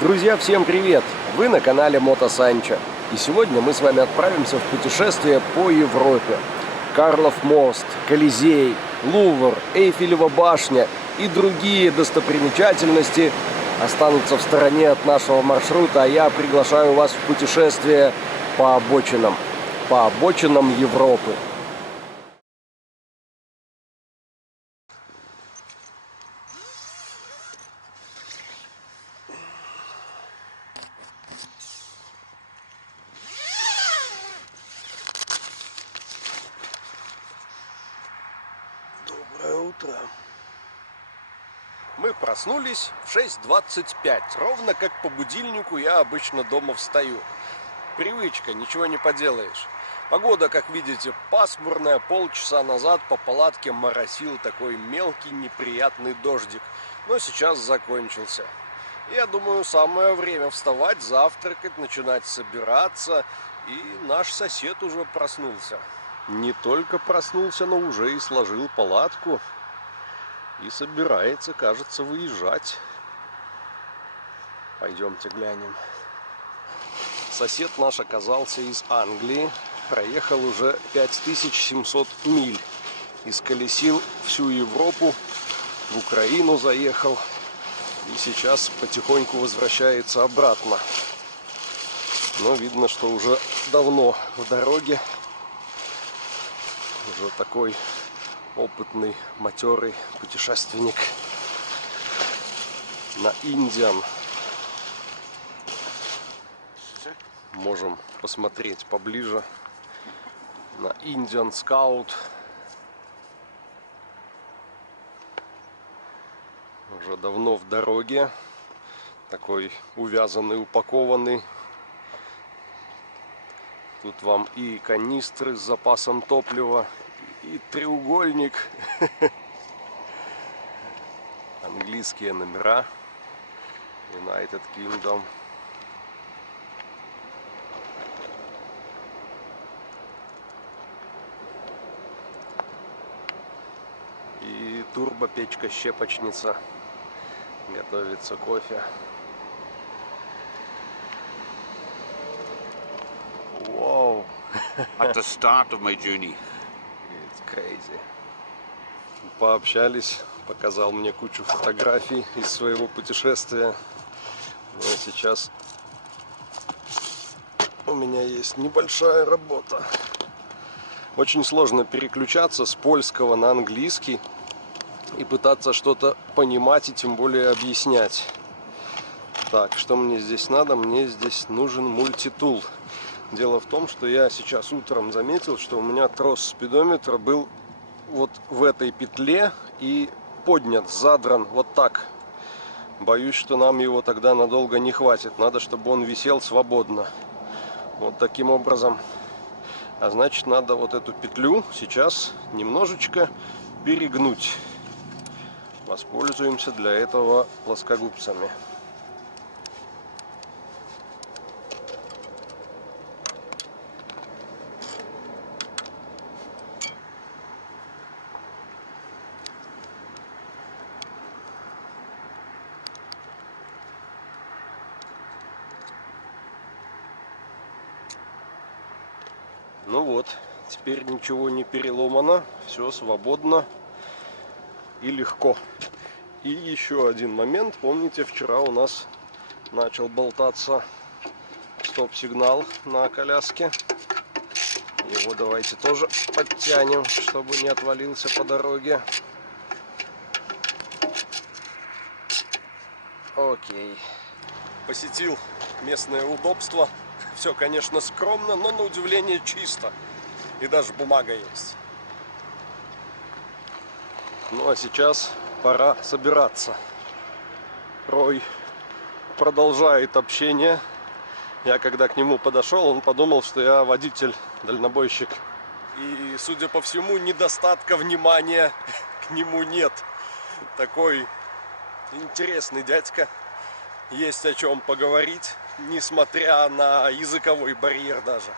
Друзья, всем привет! Вы на канале Мото Санчо. И сегодня мы с вами отправимся в путешествие по Европе. Карлов мост, Колизей, Лувр, Эйфелева башня и другие достопримечательности останутся в стороне от нашего маршрута, а я приглашаю вас в путешествие по обочинам Европы. Доброе утро. Мы проснулись в 6:25. Ровно как по будильнику я обычно дома встаю. Привычка, ничего не поделаешь. Погода, как видите, пасмурная. Полчаса назад по палатке моросил такой мелкий неприятный дождик. Но сейчас закончился. Я думаю, самое время вставать, завтракать, начинать собираться. И наш сосед уже проснулся. Не только проснулся, но уже и сложил палатку. И собирается, кажется, выезжать. Пойдемте глянем. Сосед наш оказался из Англии. Проехал уже 5700 миль. Исколесил всю Европу. В Украину заехал. И сейчас потихоньку возвращается обратно. Но видно, что уже давно в дороге. Уже такой опытный, матерый путешественник на Индиан. Можем посмотреть поближе на Indian Scout. Уже давно в дороге. Такой увязанный, упакованный. Тут вам и канистры с запасом топлива, и треугольник. Английские номера. United Kingdom. И турбопечка-щепочница. Готовится кофе. Wow. At the start of my journey. It's crazy. Пообщались, показал мне кучу фотографий из своего путешествия. Но сейчас у меня есть небольшая работа. Очень сложно переключаться с польского на английский и пытаться что-то понимать и тем более объяснять. Так, что мне здесь надо? Мне здесь нужен мультитул. Дело в том, что я сейчас утром заметил, что у меня трос спидометра был вот в этой петле и поднят, задран вот так. Боюсь, что нам его тогда надолго не хватит. Надо, чтобы он висел свободно. Вот таким образом. А значит, надо вот эту петлю сейчас немножечко перегнуть. Воспользуемся для этого плоскогубцами. Ну вот, теперь ничего не переломано, все свободно и легко. И еще один момент, помните, вчера у нас начал болтаться стоп-сигнал на коляске. Его давайте тоже подтянем, чтобы не отвалился по дороге. Окей. Посетил местное удобство. Все, конечно, скромно, но на удивление чисто. И даже бумага есть. Ну а сейчас пора собираться. Рой продолжает общение. Я когда к нему подошел, он подумал, что я водитель-дальнобойщик. И, судя по всему, недостатка внимания к нему нет. Такой интересный дядька. Есть о чем поговорить, несмотря на языковой барьер даже.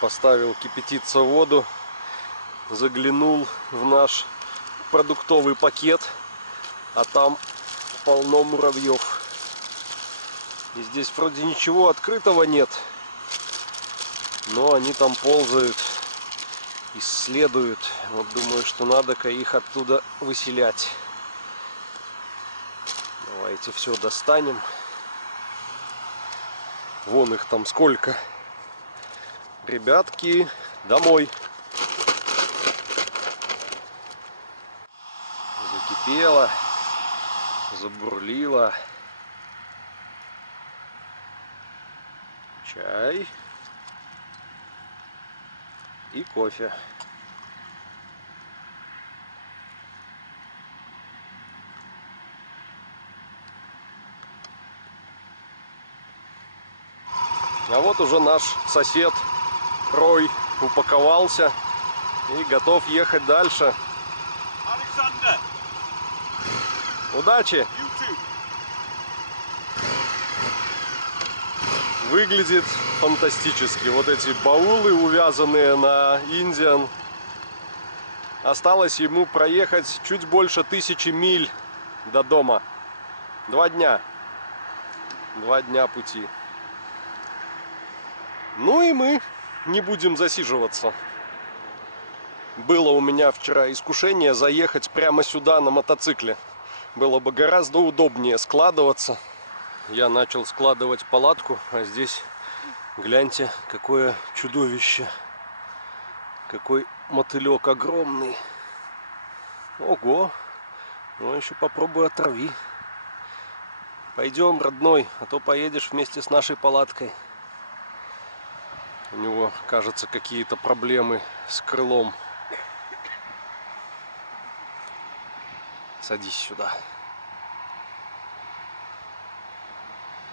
Поставил кипятиться воду. заглянул в наш продуктовый пакет, а там полно муравьев. И здесь вроде ничего открытого нет, но они там ползают, исследуют. Вот думаю, что надо-ка их оттуда выселять. Давайте все достанем. Вон их там сколько. Ребятки, домой. Закипело, забурлило. Чай и кофе. А вот уже наш сосед Рой упаковался и готов ехать дальше. Alexander, Удачи! you too. Выглядит фантастически. Вот эти баулы, увязанные на Индиан. Осталось ему проехать чуть больше 1000 миль до дома. 2 дня. 2 дня пути. Ну и мы не будем засиживаться. Было у меня вчера искушение заехать прямо сюда на мотоцикле. Было бы гораздо удобнее складываться. Я начал складывать палатку, а здесь, гляньте, какое чудовище. Какой мотылек огромный. Ого! Ну еще попробуй отрави. Пойдем, родной, а то поедешь вместе с нашей палаткой. У него, кажется, какие-то проблемы с крылом. Садись сюда.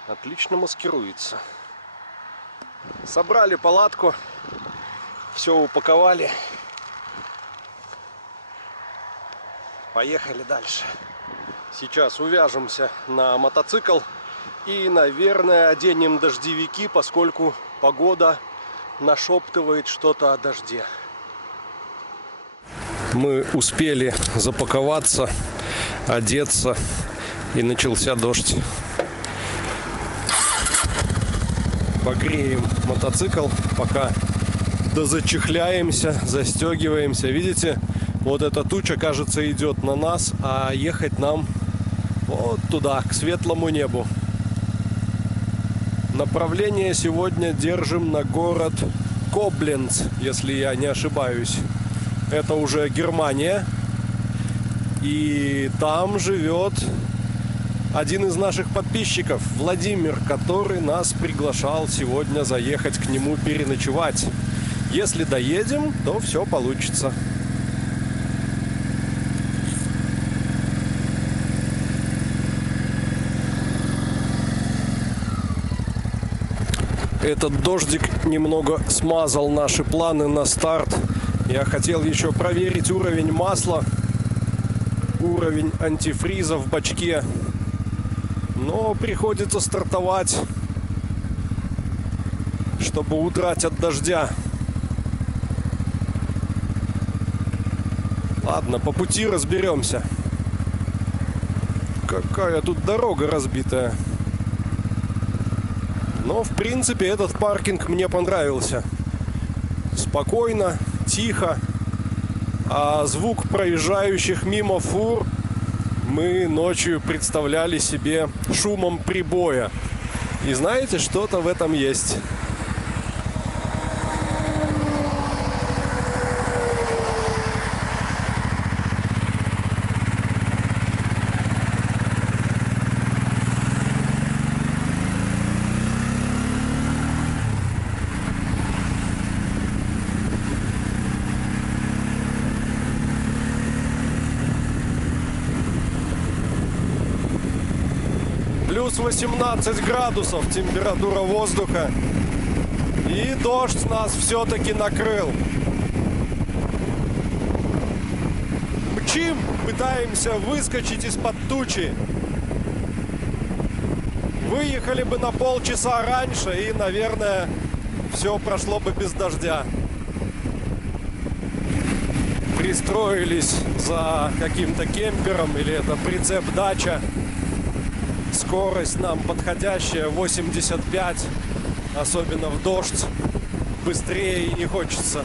Отлично маскируется. Собрали палатку, все упаковали. Поехали дальше. Сейчас увяжемся на мотоцикл и, наверное, оденем дождевики, поскольку погода нашептывает что-то о дожде. Мы успели запаковаться, одеться, и начался дождь. Погреем мотоцикл, пока дозачехляемся, застегиваемся. Видите, вот эта туча, кажется, идет на нас, а ехать нам вот туда, к светлому небу. Направление сегодня держим на город Кобленц, если я не ошибаюсь. Это уже Германия. И там живет один из наших подписчиков, Владимир, который нас приглашал сегодня заехать к нему переночевать. Если доедем, то все получится. Этот дождик немного смазал наши планы на старт. Я хотел еще проверить уровень масла, уровень антифриза в бачке. Но приходится стартовать, чтобы удрать от дождя. Ладно, по пути разберемся. Какая тут дорога разбитая. Но, в принципе, этот паркинг мне понравился. Спокойно, тихо. А звук проезжающих мимо фур мы ночью представляли себе шумом прибоя. И знаете, что-то в этом есть. Плюс 18 градусов температура воздуха. И дождь нас все-таки накрыл. Мчим, пытаемся выскочить из-под тучи. Выехали бы на полчаса раньше, и, наверное, все прошло бы без дождя. пристроились за каким-то кемпером или это прицеп-дача. Скорость нам подходящая 85, особенно в дождь. Быстрее и не хочется.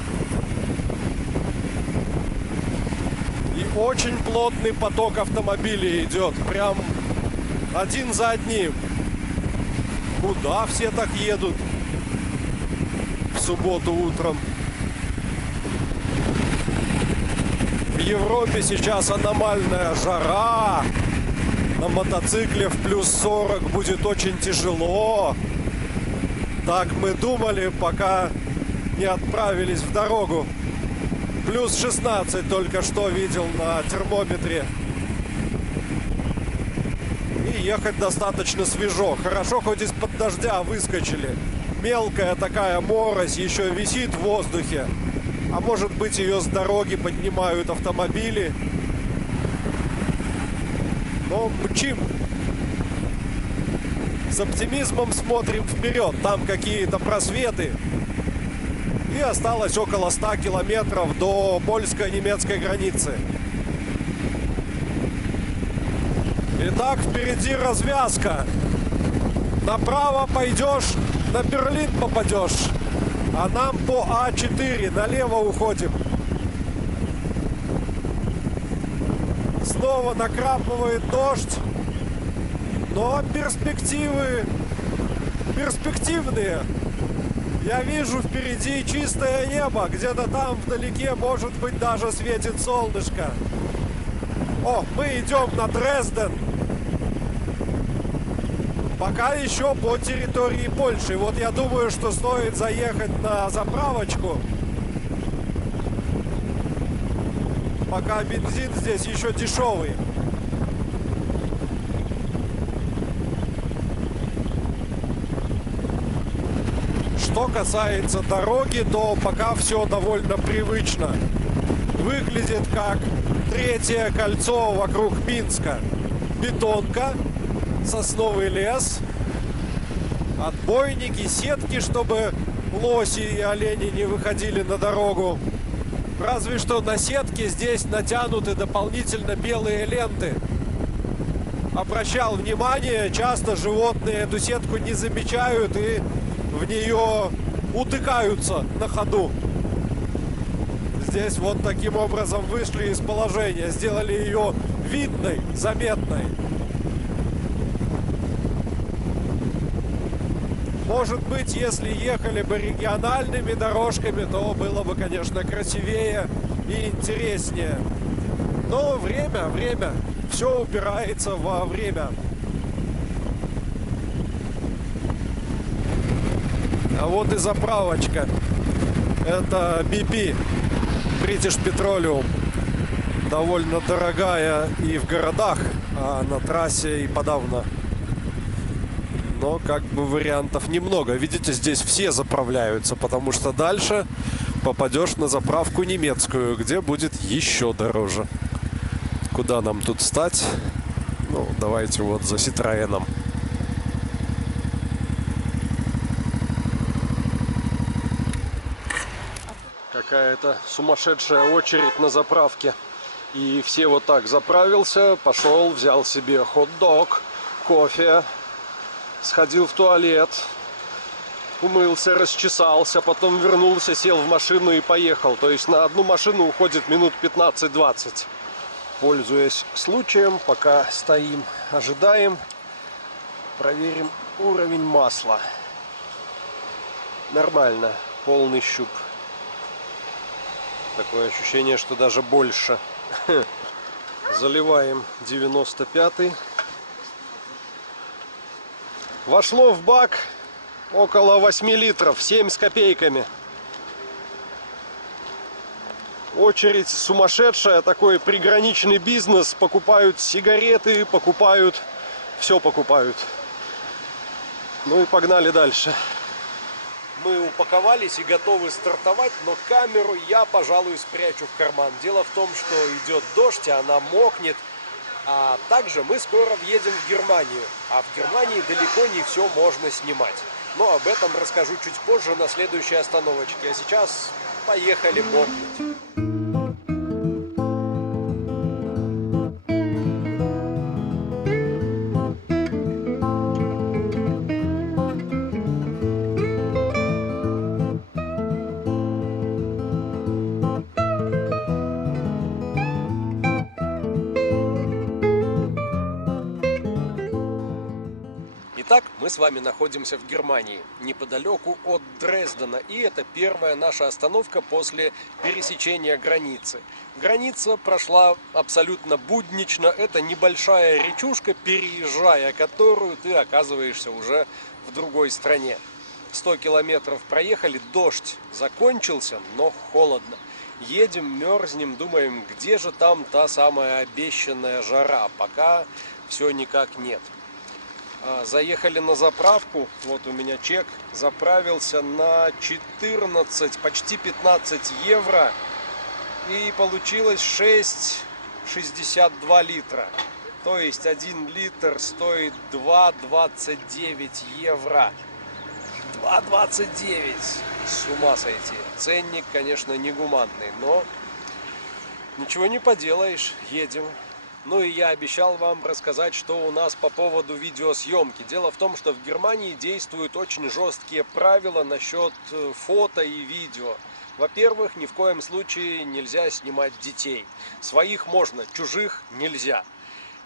И очень плотный поток автомобилей идет, прям один за одним. Куда все так едут в субботу утром? В Европе сейчас аномальная жара. На мотоцикле в плюс 40 будет очень тяжело. Так мы думали, пока не отправились в дорогу. Плюс 16 только что видел на термометре. И ехать достаточно свежо. Хорошо, хоть из-под дождя выскочили. Мелкая такая морось еще висит в воздухе. А может быть, ее с дороги поднимают автомобили. Но мчим. С оптимизмом смотрим вперед. Там какие-то просветы. И осталось около 100 километров до польско-немецкой границы. Итак, впереди развязка. Направо пойдешь, на Берлин попадешь. А нам по А4 налево уходим. Снова накрапывает дождь. Но перспективы перспективные. Я вижу впереди чистое небо. Где-то там вдалеке, может быть, даже светит солнышко. О, мы идем на Дрезден. Пока еще по территории Польши. Вот я думаю, что стоит заехать на заправочку. Пока бензин здесь еще дешевый. Что касается дороги, то пока все довольно привычно. Выглядит как третье кольцо вокруг Минска. Бетонка, сосновый лес, отбойники, сетки, чтобы лоси и олени не выходили на дорогу. Разве что на сетке здесь натянуты дополнительно белые ленты. Обращал внимание, часто животные эту сетку не замечают и в нее утыкаются на ходу. Здесь вот таким образом вышли из положения, сделали ее видной, заметной. Может быть, если ехали бы региональными дорожками, то было бы, конечно, красивее и интереснее. Но время, все упирается во время. А вот и заправочка. Это BP, British Petroleum. Довольно дорогая и в городах, а на трассе и подавно. Но как бы вариантов немного. Видите, здесь все заправляются, потому что дальше попадешь на заправку немецкую, где будет еще дороже. Куда нам тут встать? Ну, давайте вот за Citroёном. Какая-то сумасшедшая очередь на заправке. И все вот так заправился, пошел, взял себе хот-дог, кофе, сходил в туалет, умылся, расчесался, потом вернулся, сел в машину и поехал. То есть на одну машину уходит минут 15-20. Пользуясь случаем, пока стоим, ожидаем, проверим уровень масла. Нормально, полный щуп. Такое ощущение, что даже больше. Заливаем 95-й. Вошло в бак около 8 литров, 7 с копейками. Очередь сумасшедшая, такой приграничный бизнес. Покупают сигареты, покупают, все покупают. Ну и погнали дальше. Мы упаковались и готовы стартовать, но камеру я, пожалуй, спрячу в карман. Дело в том, что идет дождь, и она мокнет. А также мы скоро въедем в Германию. А в Германии далеко не все можно снимать. Но об этом расскажу чуть позже на следующей остановочке. А сейчас поехали мокнуть. Итак, мы с вами находимся в Германии, неподалеку от Дрездена, и это первая наша остановка после пересечения границы. Граница прошла абсолютно буднично, это небольшая речушка, переезжая которую ты оказываешься уже в другой стране. 100 километров проехали, дождь закончился, но холодно. Едем, мерзнем, думаем, где же там та самая обещанная жара, пока все никак нет. Заехали на заправку, вот у меня чек, заправился на 14, почти 15 евро, и получилось 6,62 литра. То есть 1 литр стоит 2,29 евро. 2,29! С ума сойти. Ценник, конечно, негуманный, но ничего не поделаешь, едем. Ну и я обещал вам рассказать, что у нас по поводу видеосъемки. Дело в том, что в Германии действуют очень жесткие правила насчет фото и видео. Во-первых, ни в коем случае нельзя снимать детей. Своих можно, чужих нельзя.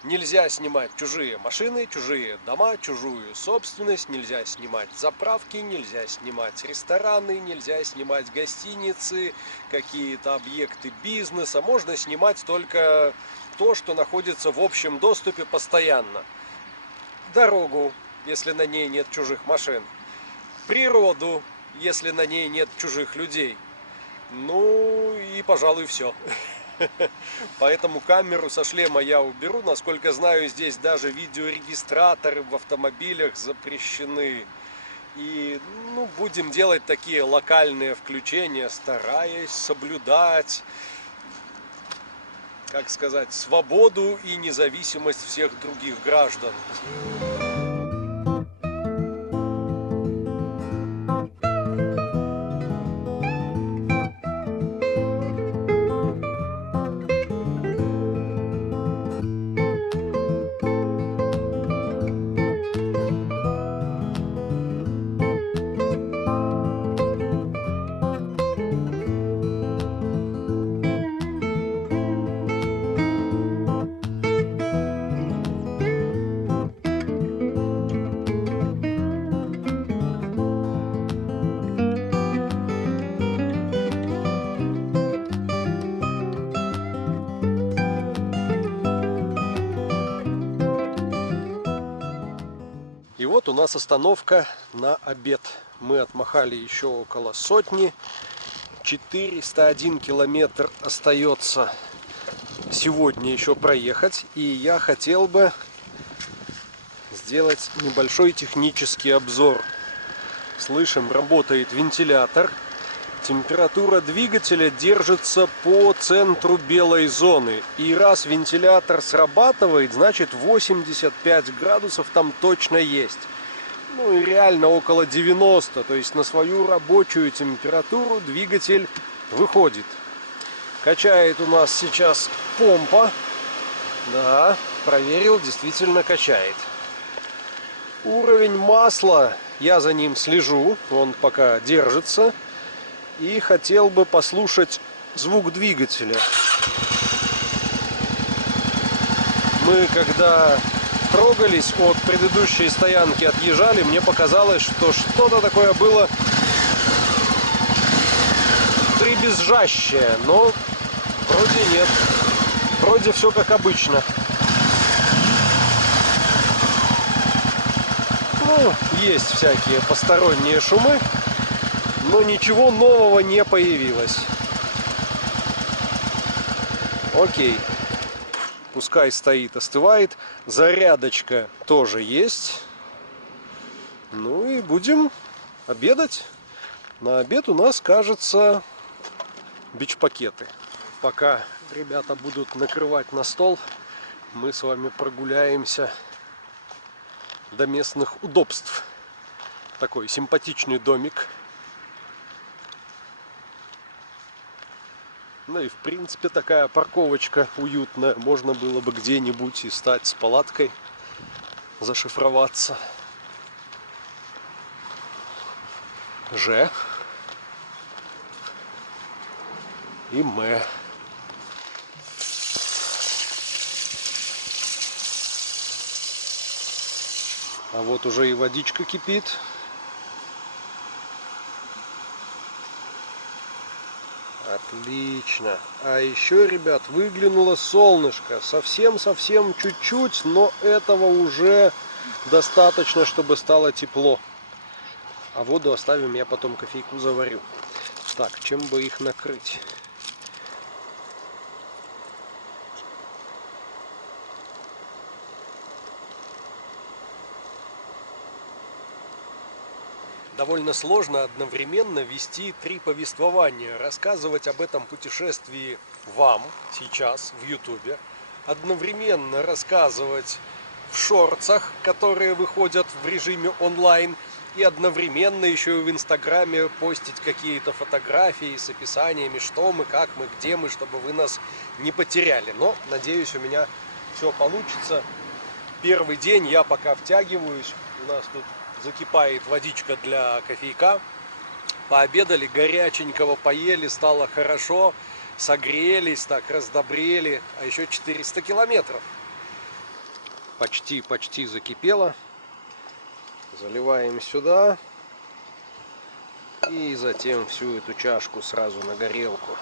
Нельзя снимать чужие машины, чужие дома, чужую собственность, нельзя снимать заправки, нельзя снимать рестораны, нельзя снимать гостиницы, какие-то объекты бизнеса. Можно снимать только то, что находится в общем доступе постоянно. Дорогу, если на ней нет чужих машин. Природу, если на ней нет чужих людей. Ну и, пожалуй, все. Поэтому камеру со шлема я уберу. Насколько знаю, здесь даже видеорегистраторы в автомобилях запрещены. И будем делать такие локальные включения, стараясь соблюдать, как сказать, свободу и независимость всех других граждан. И вот у нас остановка на обед. Мы отмахали еще около сотни. 401 километр остается сегодня еще проехать. И я хотел бы сделать небольшой технический обзор. Слышим, работает вентилятор. Температура двигателя держится по центру белой зоны. И раз вентилятор срабатывает, значит 85 градусов там точно есть. Ну и реально около 90. То есть на свою рабочую температуру двигатель выходит. Качает у нас сейчас помпа. Да, проверил, действительно качает. Уровень масла, я за ним слежу, он пока держится. И хотел бы послушать звук двигателя. Мы когда трогались от предыдущей стоянки, отъезжали, мне показалось, что что-то такое было дребезжащее, но вроде нет. Вроде все как обычно. Есть всякие посторонние шумы, но ничего нового не появилось. Окей. Пускай стоит, остывает. Зарядочка тоже есть. Ну и будем обедать. На обед у нас, кажется, бич-пакеты. Пока ребята будут накрывать на стол, мы с вами прогуляемся до местных удобств. Такой симпатичный домик. Ну и в принципе такая парковочка уютная. Можно было бы где-нибудь и стать с палаткой, зашифроваться. Ж и М. А вот уже и водичка кипит. Отлично. А еще, ребят, выглянуло солнышко. Совсем-совсем чуть-чуть, но этого уже достаточно, чтобы стало тепло. А воду оставим, я потом кофейку заварю. Так, чем бы их накрыть? Довольно сложно одновременно вести 3 повествования, рассказывать об этом путешествии вам сейчас в Ютубе, одновременно рассказывать в шортсах, которые выходят в режиме онлайн, и одновременно еще и в Инстаграме постить какие-то фотографии с описаниями, что мы, как мы, где мы, чтобы вы нас не потеряли. Но, надеюсь, у меня все получится. Первый день я пока втягиваюсь, у нас тут закипает водичка для кофейка. Пообедали горяченького, поели, стало хорошо, согрелись, так раздобрели, а еще 400 километров. Почти закипело. Заливаем сюда и затем всю эту чашку сразу на горелку.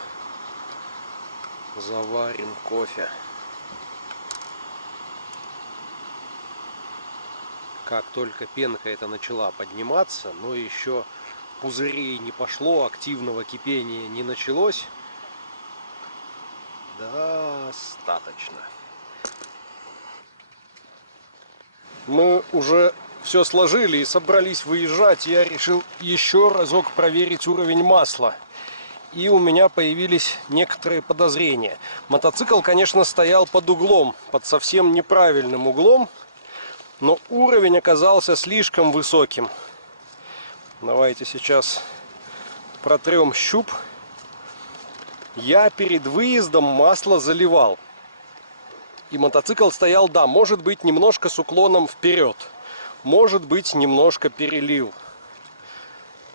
Заварим кофе. Как только пенка эта начала подниматься, но еще пузырей не пошло, активного кипения не началось, достаточно. Мы уже все сложили и собрались выезжать. Я решил еще разок проверить уровень масла. И у меня появились некоторые подозрения. Мотоцикл, конечно, стоял под углом, под совсем неправильным углом. Но уровень оказался слишком высоким. Давайте сейчас протрем щуп. Я перед выездом масло заливал. И мотоцикл стоял, да, может быть, немножко с уклоном вперед. Может быть, немножко перелил.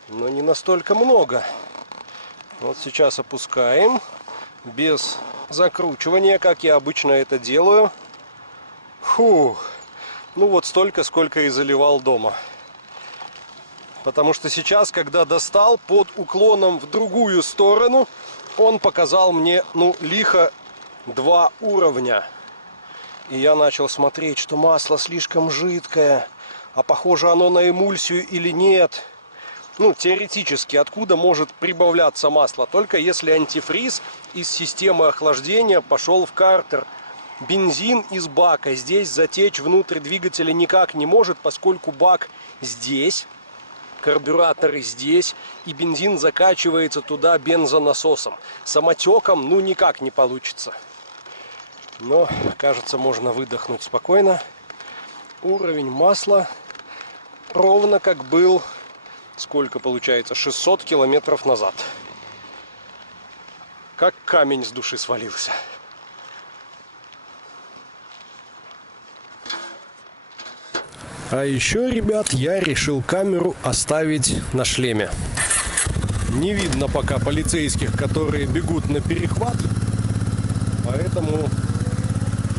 Но не настолько много. Вот сейчас опускаем. Без закручивания, как я обычно это делаю. Фух. Ну вот столько, сколько и заливал дома. Потому что сейчас, когда достал под уклоном в другую сторону, он показал мне, ну, лихо 2 уровня. И я начал смотреть, что масло слишком жидкое. А похоже оно на эмульсию или нет. Ну, теоретически, откуда может прибавляться масло? Только если антифриз из системы охлаждения пошел в картер. Бензин из бака здесь затечь внутрь двигателя никак не может, поскольку бак здесь, карбюраторы здесь, и бензин закачивается туда бензонасосом. Самотеком, ну, никак не получится. Но, кажется, можно выдохнуть спокойно. Уровень масла ровно как был, сколько получается, 600 километров назад. Как камень с души свалился. А еще, ребят, я решил камеру оставить на шлеме. Не видно пока полицейских, которые бегут на перехват. Поэтому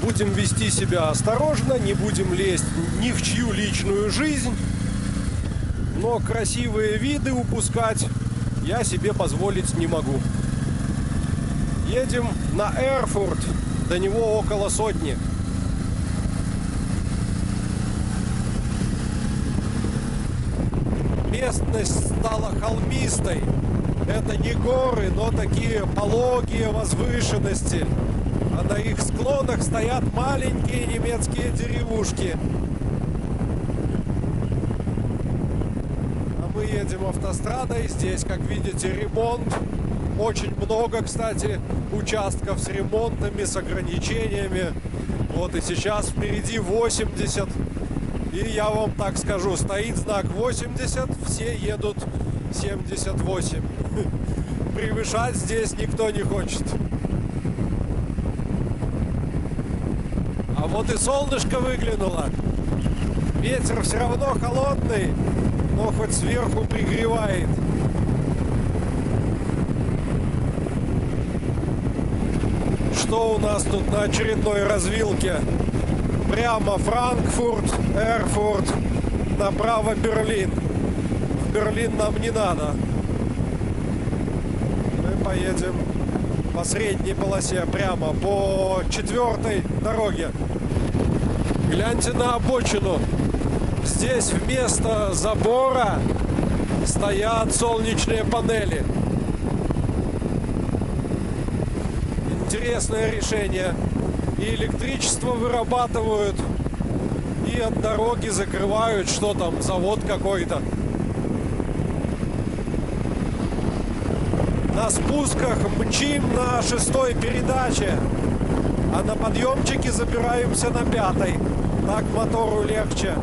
будем вести себя осторожно, не будем лезть ни в чью личную жизнь. Но красивые виды упускать я себе позволить не могу. Едем на Эрфурт, до него около 100. Местность стала холмистой. Это не горы, но такие пологие возвышенности. А на их склонах стоят маленькие немецкие деревушки. А мы едем автострадой. Здесь, как видите, ремонт. Очень много, кстати, участков с ремонтами, с ограничениями. Вот и сейчас впереди 80. И я вам так скажу, стоит знак 80, все едут 78. Превышать здесь никто не хочет. А вот и солнышко выглянуло. Ветер все равно холодный, но хоть сверху пригревает. Что у нас тут на очередной развилке? Прямо Франкфурт, Эрфурт, направо Берлин. В Берлин нам не надо. Мы поедем по средней полосе прямо по 4-й дороге. Гляньте на обочину. Здесь вместо забора стоят солнечные панели. Интересное решение. И электричество вырабатывают, и от дороги закрывают, что там, завод какой-то. На спусках мчим на 6-й передаче, а на подъемчике забираемся на 5-й. Так мотору легче.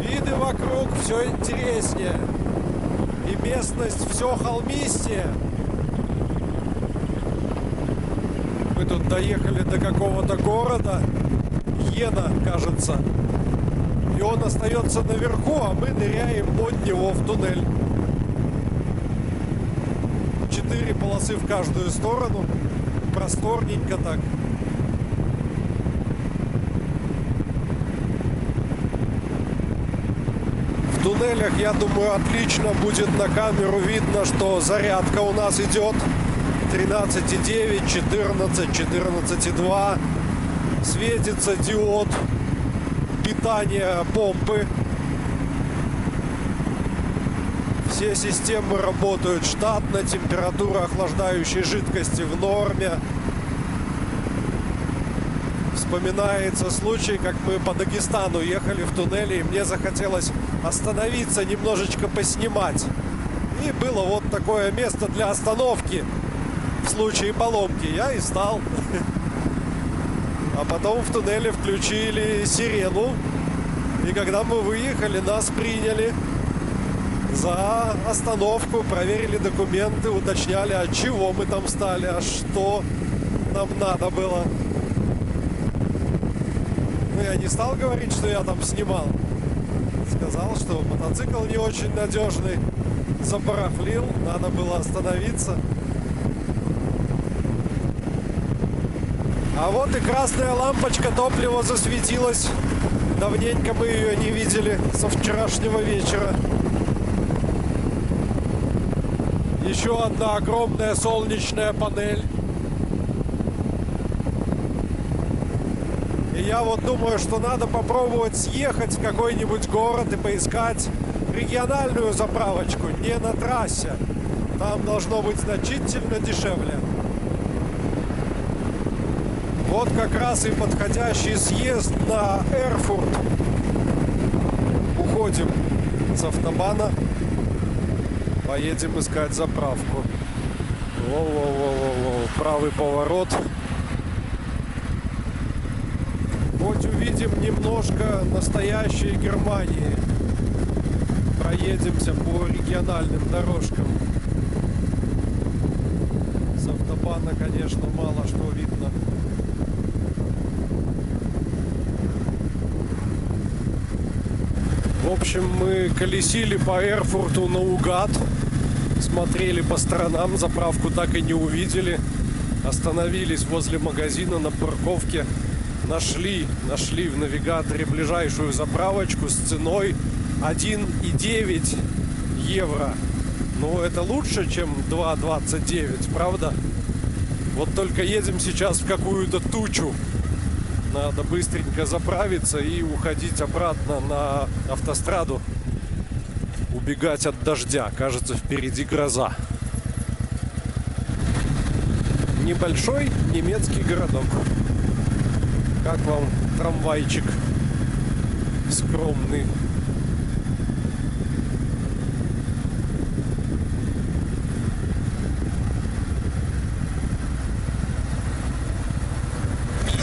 Виды вокруг все интереснее. И местность все холмистее. Мы тут доехали до какого-то города, Йена, кажется. И он остается наверху, а мы ныряем под него в туннель. 4 полосы в каждую сторону. Просторненько так. В туннелях, я думаю, отлично будет на камеру видно, что зарядка у нас идет. 13,9, 14, 14,2. Светится диод питания помпы. Все системы работают штатно. Температура охлаждающей жидкости в норме. Вспоминается случай, как мы по Дагестану ехали в туннеле, и мне захотелось остановиться, немножечко поснимать. И было вот такое место для остановки. В случае поломки я и стал. А потом в туннеле включили сирену. И когда мы выехали, нас приняли за остановку, проверили документы, уточняли, от чего мы там стали, а что нам надо было. Ну, я не стал говорить, что я там снимал. Сказал, что мотоцикл не очень надежный. Забарахлил, надо было остановиться. А вот и красная лампочка топлива засветилась. Давненько мы ее не видели со вчерашнего вечера. Еще одна огромная солнечная панель. И я вот думаю, что надо попробовать съехать в какой-нибудь город и поискать региональную заправочку, не на трассе. Там должно быть значительно дешевле. Вот как раз и подходящий съезд на Эрфурт. Уходим с автобана. Поедем искать заправку. Во-во-во-во-во. Правый поворот. Хоть увидим немножко настоящей Германии. Проедемся по региональным дорожкам. С автобана, конечно, мало что видно. В общем, мы колесили по Эрфурту наугад, смотрели по сторонам, заправку так и не увидели. Остановились возле магазина на парковке, нашли в навигаторе ближайшую заправочку с ценой 1,9 евро. Ну, это лучше, чем 2,29, правда? Вот только едем сейчас в какую-то тучу. Надо быстренько заправиться и уходить обратно на автостраду. Убегать от дождя. Кажется, впереди гроза. Небольшой немецкий городок. Как вам трамвайчик скромный?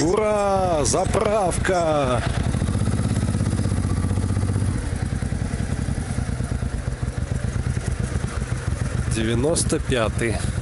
Ура! Заправка! «95-й».